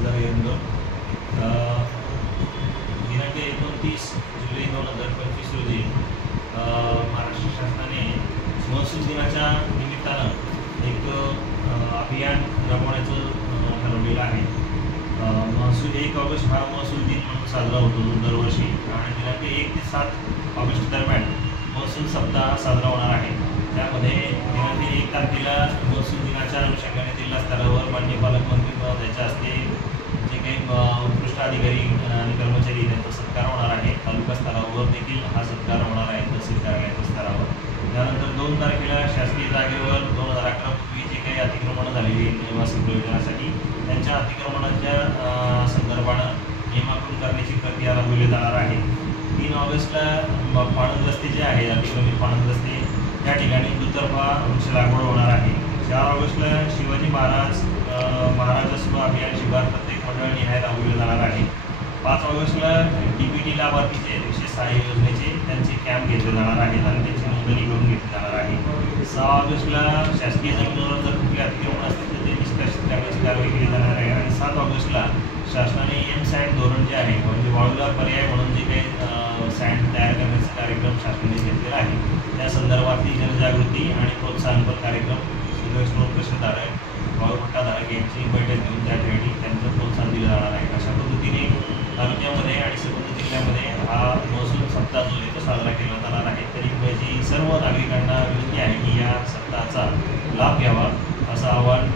2022 दिनांक 29 जुलै 2025 रोजी महाराष्ट्र शासनाने महसूल दिनाच्या निमित्तानं एक अभियान राबवण्याचं ठरवलेलं आहे। महसूल 1 ऑगस्ट हा महसूल दिन म्हणून साजरा होतो दरवर्षी आणि दिनांक 1 ते 7 ऑगस्ट दरम्यान महसूल सप्ताह साजरा होणार आहे। त्यामध्ये दिनांक 1 तारखेला महसूल दिनाच्या अनुषंगाने जिल्हा स्तरावर माननीय पालकमंत्री यांच्या हस्ते जे काही उत्कृष्ट अधिकारी आणि कर्मचारी त्यांचा सत्कार होणार आहे। तालुका स्तरावर देखील हा सत्कार होणार आहे, तहसील कार्यालयाच्या स्तरावर। त्यानंतर 2 तारखेला शासकीय जागेवर 2011 पूर्वी जे काही अतिक्रमणं झालेली निवासी प्रयोजनासाठी त्यांच्या अतिक्रमणाच्या संदर्भानं नियमांकन करण्याची प्रक्रिया राबवली जाणार आहे। 3 ऑगस्टला पाणंद रस्ते जे आहे अतिक्रमित पाणंद रस्ते त्या ठिकाणी दुतर्फा वृक्ष लागवड होणार आहे। 4 ऑगस्टला शिवाजी महाराजस्व अभियान शिबिर प्रत्येक मंडळ निहाय राबवले जाणार आहे। 5 ऑगस्टला DBT लाभार्थीचे विशेष सहाय्य योजनेचे त्यांचे कॅम्प घेतले जाणार आहेत आणि त्यांची नोंदणी करून घेतली जाणार आहे। 6 ऑगस्टला शासकीय जमिनीवर जर कुठले अतिक्रमण असतील तर ते निष्कासित करण्याची कारवाई केली जाणार आहे आणि 7 ऑगस्टला शासनाने सँड धोरण जे आहे म्हणजे वाळूला पर्याय म्हणून जे काही सँड तयार करण्याचा कार्यक्रम शासनाने घेतलेला आहे त्या संदर्भातली जनजागृती आणि प्रोत्साहनपर कार्यक्रम स्टोन प्रश्नधारक वाळूपट्टाधारक यांची बैठक घेऊन त्या ठिकाणी त्यांचं प्रोत्साहन दिलं जाणार आहे। अशा पद्धतीने तालुक्यामध्ये आणि संबंधित जिल्ह्यामध्ये हा महसूल सप्ताह जो आहे तो साजरा केला जाणार आहे। तरी माझी सर्व नागरिकांना विनंती आहे की या सप्ताहाचा लाभ घ्यावा असं आवाहन